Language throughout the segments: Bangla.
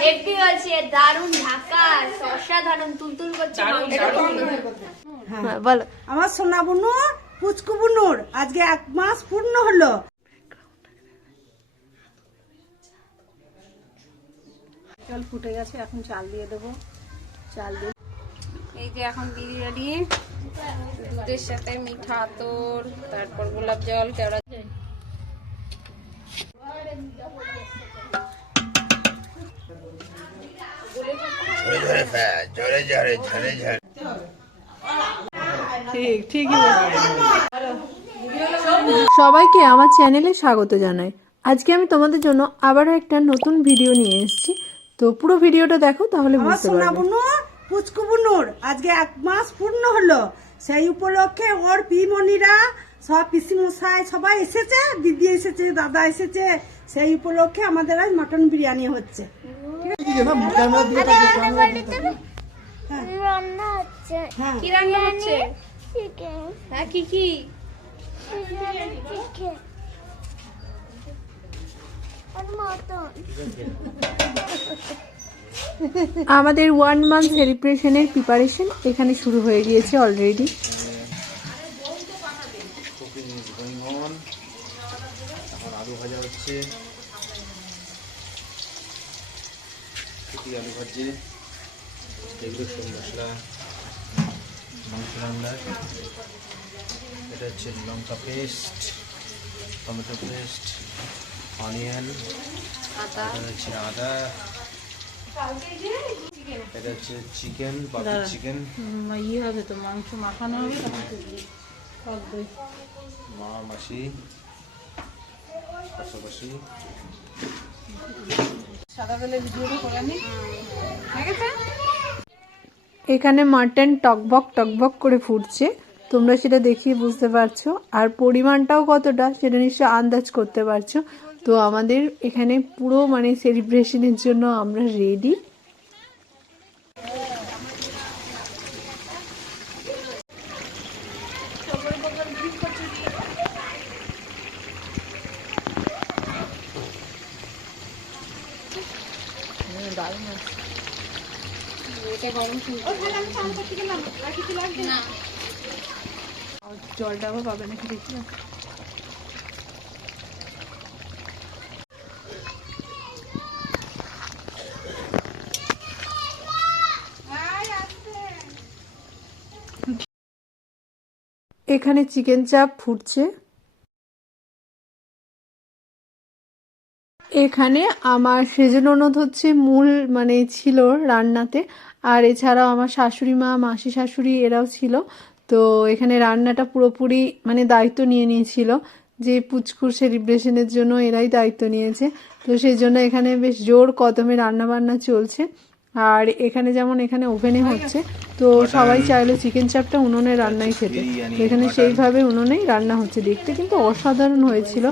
হেভি দারুণ বলো আমার সোনা বুনু আজকে এক মাস পূর্ণ হলো জল ফুটে গেছে এখন চাল দিয়ে দেবো চাল দিয়ে এই যে এখন বিরিয়ানি, দুধের সাথে মিঠা আতর, তারপর গোলাপ জল, কেওড়া ঠিক ঠিকই সবাইকে আমার চ্যানেলে স্বাগত জানাই। আজকে আমি তোমাদের জন্য আবারও একটা নতুন ভিডিও নিয়ে এসেছি। তো পুরো ভিডিওটা দেখো তাহলে বুঝতে পারবে। পুচকু বুনুর আজকে এক মাস পূর্ণ হলো। সেই উপলক্ষে ওর পিমনিরা সব পিসিমশাই সবাই এসেছে দিদি এসেছে দাদা এসেছে সেই উপলক্ষে আমাদের আজ মটন বিরিয়ানি হচ্ছে। হ্যাঁ। কি রান্না হচ্ছে? চিকেন হ্যাঁ আমাদের ওয়ান মান্থ সেলিব্রেশনের প্রিপারেশন এখানে শুরু হয়ে গিয়েছে অলরেডি গোয়িং অন এখন আলু ভাজা হচ্ছে। আলু ভাজছে? এগুলো সব মশলা মাংস রান্নার এটা হচ্ছে লঙ্কা পেস্ট টমেটো পেস্ট অনিয়ন এটা হচ্ছে আদা। এটা হচ্ছে চিকেন বাকি চিকেন। ইয়ে হবে তো মাংস মাখানো হবে মা মাসি। পাশাপাশি। এখানে মাটন টকবক টকবক করে ফুটছে। তোমরা সেটা দেখিয়ে বুঝতে পারছ। আর পরিমাণটাও কতটা সেটা নিশ্চয় আন্দাজ করতে পারছ। তো আমাদের এখানে পুরো মানে সেলিব্রেশনের জন্য আমরা রেডি জলটা আবার পাবে নাকি দেখি না এখানে চিকেন চাপ ফুটছে। এখানে আমার সেজ ননদ হচ্ছে মূল মানে ছিল রান্নাতে। আর এছাড়াও আমার শাশুড়ি মা মাসি শাশুড়ি এরাও ছিল। তো এখানে রান্নাটা পুরোপুরি মানে দায়িত্ব নিয়ে নিয়েছিল যে পুচকুর সেলিব্রেশনের জন্য এরাই দায়িত্ব নিয়েছে। তো সেই জন্য এখানে বেশ জোর কদমে রান্না বান্না চলছে। আর এখানে যেমন এখানে ওভেনে হচ্ছে তো সবাই চাইলো চিকেন চাপটা উনুনে রান্নাই খেতে। এখানে সেইভাবে উনুনেই রান্না হচ্ছে। দেখতে কিন্তু অসাধারণ হয়েছিল।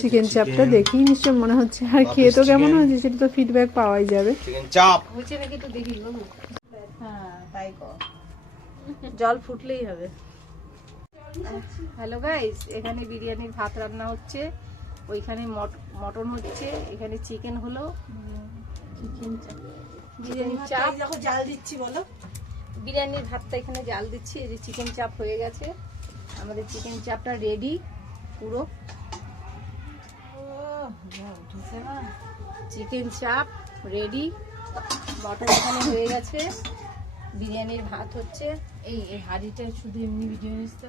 চিকেন চাপটা দেখেই নিশ্চয় মনে হচ্ছে। আর খেয়ে তো কেমন হয়েছে সেটা তো ফিডব্যাক পাওয়াই যাবে। চিকেন চাপ হয়েছে নাকি একটু দেখি হ্যাঁ তাই কর। জল ফুটলেই হবে। হ্যালো গাইস এখানে বিরিয়ানির ভাত রান্না হচ্ছে ওইখানে মটন হচ্ছে এখানে চিকেন হলো। চিকেন চাপ বিরিয়ানির চাপ যখন জাল দিচ্ছি বলো। বিরিয়ানির ভাতটা এখানে জাল দিচ্ছি এই যে চিকেন চাপ হয়ে গেছে। আমাদের চিকেন চাপটা রেডি পুরো। চিকেন চাপ রেডি মটন এখানে হয়ে গেছে। বিরিয়ানির ভাত হচ্ছে। এই এই হাঁড়িটা শুধু এমনি ভিডিও নিচ্ছে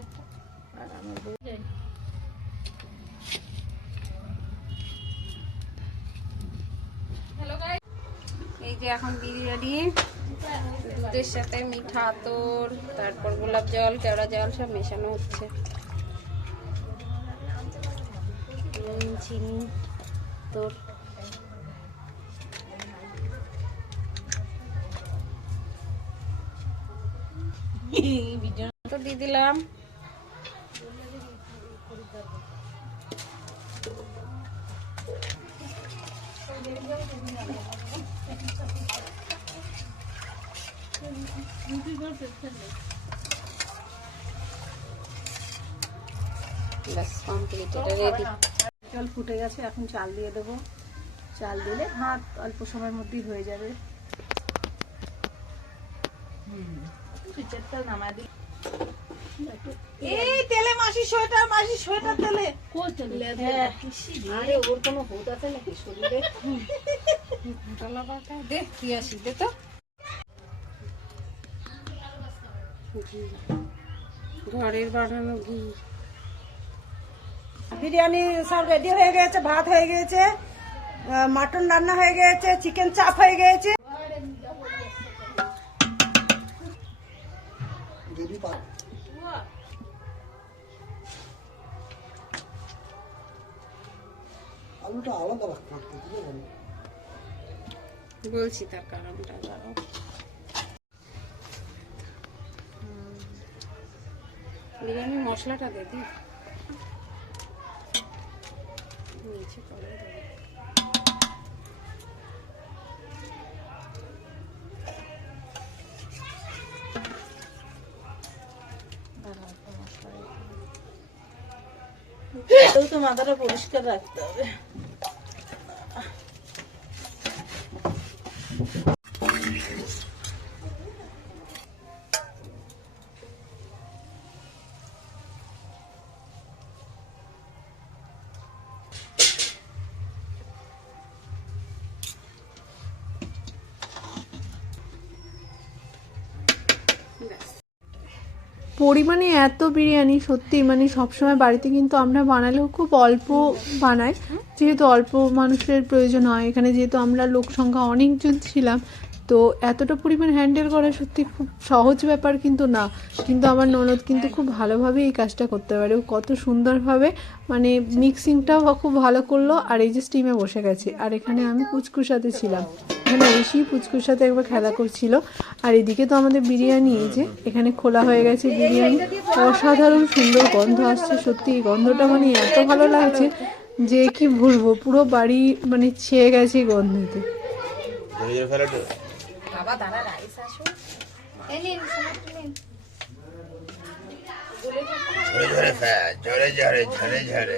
আর আমার বউ যাই এই যে এখন বিরিয়ানি। দুধের সাথে মিঠা আতর তারপর গোলাপ জল কেওড়া জল সব মেশানো হচ্ছে। চিনি। তোর। তো দিয়ে দিলাম। ব্যাস কমপ্লিট এটা রেডি জল ফুটে গেছে এখন চাল দিয়ে দেবো। চাল দিলে ভাত অল্প সময়ের মধ্যেই হয়ে যাবে। এই তেলে মাসি সোয়েটার মাসি সোয়েটার তেলে। হ্যাঁ। আরে ওর কোনো ভূত আছে নাকি? শরীরে। মশলা বাটা দে দিয়ে আসি দে তো। ঘরের বানানো ঘি। বিরিয়ানি সব রেডি হয়ে গেছে ভাত হয়ে গেছে মাটন রান্না হয়ে গেছে চিকেন চাপ হয়ে গেছে। বলছি তার কারণটা দাঁড়াও। বিরিয়ানি মশলাটা দে নিচে করে দেবো তো মাথাটা পরিষ্কার রাখতে হবে। পরিমাণে এত বিরিয়ানি, সত্যি মানে সবসময় বাড়িতে কিন্তু আমরা বানালেও খুব অল্প বানাই। যেহেতু অল্প মানুষের প্রয়োজন হয়, এখানে যেহেতু আমরা লোক সংখ্যা অনেকজন ছিলাম, তো এতটা পরিমাণ হ্যান্ডেল করা সত্যি খুব সহজ ব্যাপার কিন্তু না। কিন্তু আমার ননদ কিন্তু খুব ভালোভাবে এই কাজটা করতে পারে। ও কত সুন্দরভাবে মানে মিক্সিংটাও খুব ভালো করল, আর এই যে স্টিমে বসে গেছে। আর এখানে আমি পুচকুর সাথে ছিলাম। এখানে ঐশী পুচকুর সাথে একবার খেলা করছিল। আর এদিকে তো আমাদের বিরিয়ানি এই যে এখানে খোলা হয়ে গেছে বিরিয়ানি। অসাধারণ সুন্দর গন্ধ আসছে সত্যি এই গন্ধটা মানে এত ভালো লাগছে যে কি ভুলবো পুরো বাড়ি মানে ছেয়ে গেছে এই গন্ধতে। ঝরে ঝরে।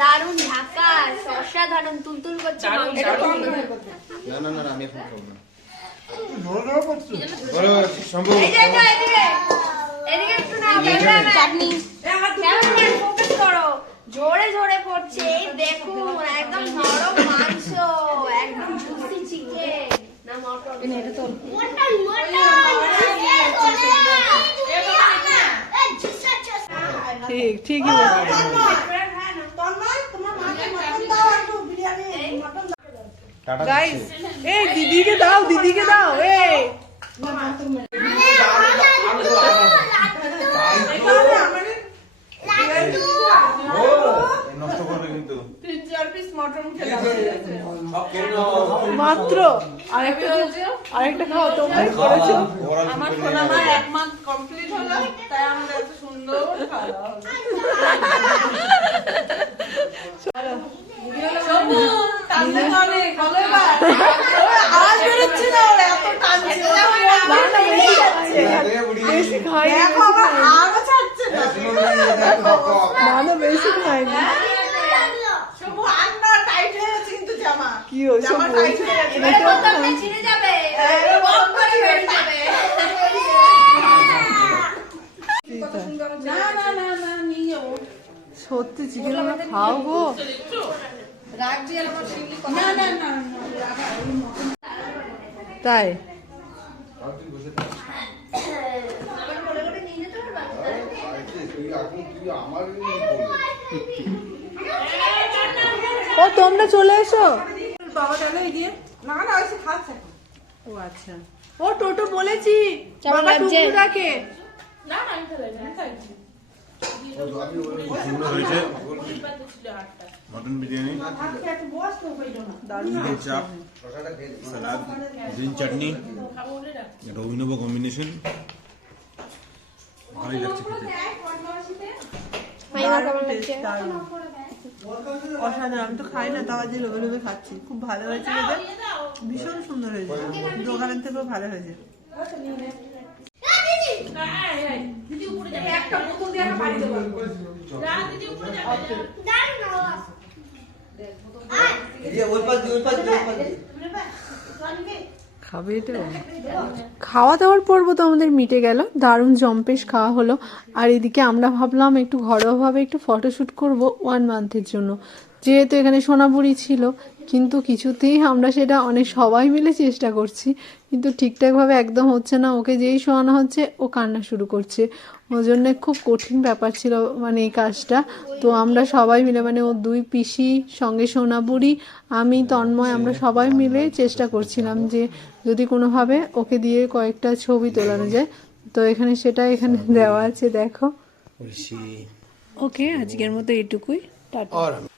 দারুণ ঢাকা অসাধারণ তুলতুল করছে না না না আমি এখন খাব না জোরে একদম মাংস একদম জুসি চিকেন ঠিক গাইস এই। দিদিকে দাও দিদিকে দাও এ মাত্র আরেকটা খাও তোমার আমার এক মাস কমপ্লিট হলো তাই আমাদের এত সুন্দর খাওয়া 아 그렇지 나 내가 또 단지 나는 왜 외식 가야 내가 되는데. 그걸 찾지. 나는 외식하인. 저거 안 나, 다이제야, 지금도 잡아. 귀여워, 저거 다이제야. 이거 어떤 지르자베. 나나나나 니요. 저트 지금 봐오고. তাই? ও তোমরা চলে এসো। বাবা গিয়ে না না ও আচ্ছা। ও টোটো বলেছি। না না আমি হয়েছে মটন বিরিয়ানি চিকেন চাপ সালাদ গ্রিন চাটনি এটা অভিনব কম্বিনেশন ভালোই লাগছে খেতে। অসাধারণ আমি তো খাই না তাও আজ লোভে লোভে খাচ্ছি। খুব ভালো হয়েছে ভীষণ সুন্দর হয়েছে। দোকানের থেকেও ভালো হয়েছে। খাওয়া দাওয়ার পর্ব তো আমাদের মিটে গেল। দারুণ জম্পেশ খাওয়া হলো। আর এদিকে আমরা ভাবলাম একটু ঘরোয়াভাবে একটু ফটোশ্যুট করব ওয়ান মান্থের জন্য। যেহেতু এখানে সোনাপুরি ছিল কিন্তু কিছুতেই আমরা সেটা অনেক সবাই মিলে চেষ্টা করছি কিন্তু ঠিকঠাকভাবে একদম হচ্ছে না। ওকে যেই শোয়ানো হচ্ছে ও কান্না শুরু করছে। ওই জন্য খুব কঠিন ব্যাপার ছিল মানে এই কাজটা। তো আমরা সবাই মিলে মানে ও দুই পিসি সঙ্গে সোনাপুরি আমি তন্ময় আমরা সবাই মিলে চেষ্টা করছিলাম যে যদি কোনোভাবে ওকে দিয়ে কয়েকটা ছবি তোলানো যায়। তো এখানে সেটা এখানে দেওয়া আছে দেখো। ওকে আজকের মতো এটুকুই টাটা।